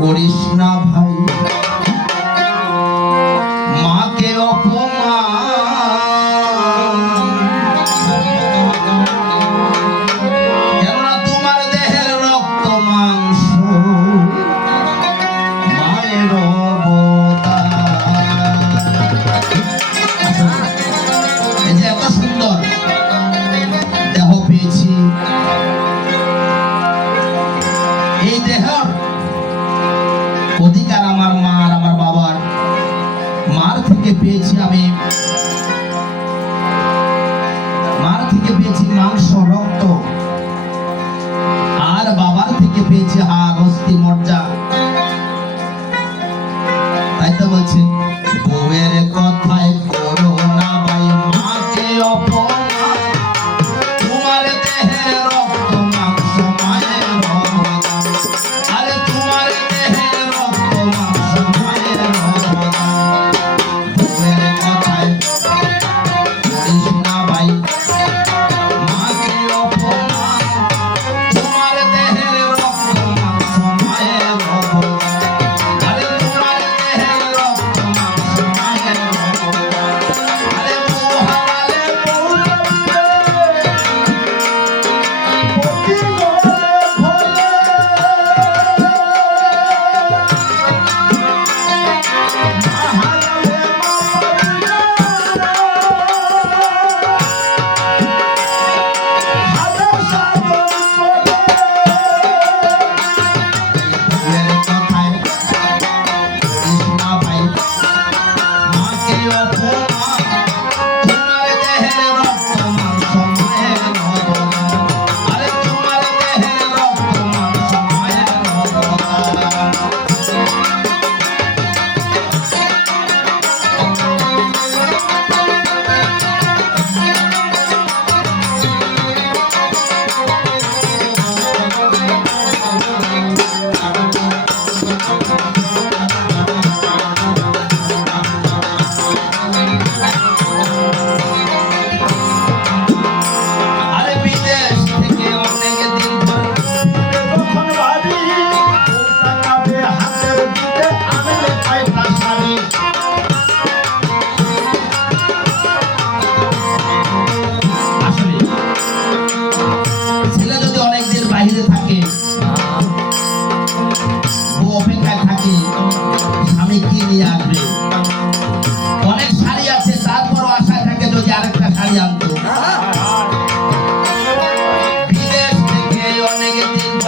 করিস না ভাই। মাকে অপমান। কেননা তোমার দেহের রক্ত মাংস। মায়ের এই যে এত সুন্দর। দেহ পেয়েছি। এই দেহ থেকে পেয়েছি মাংস রক্ত আর বাবার থেকে পেয়েছি আগস্তি অস্থি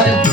하는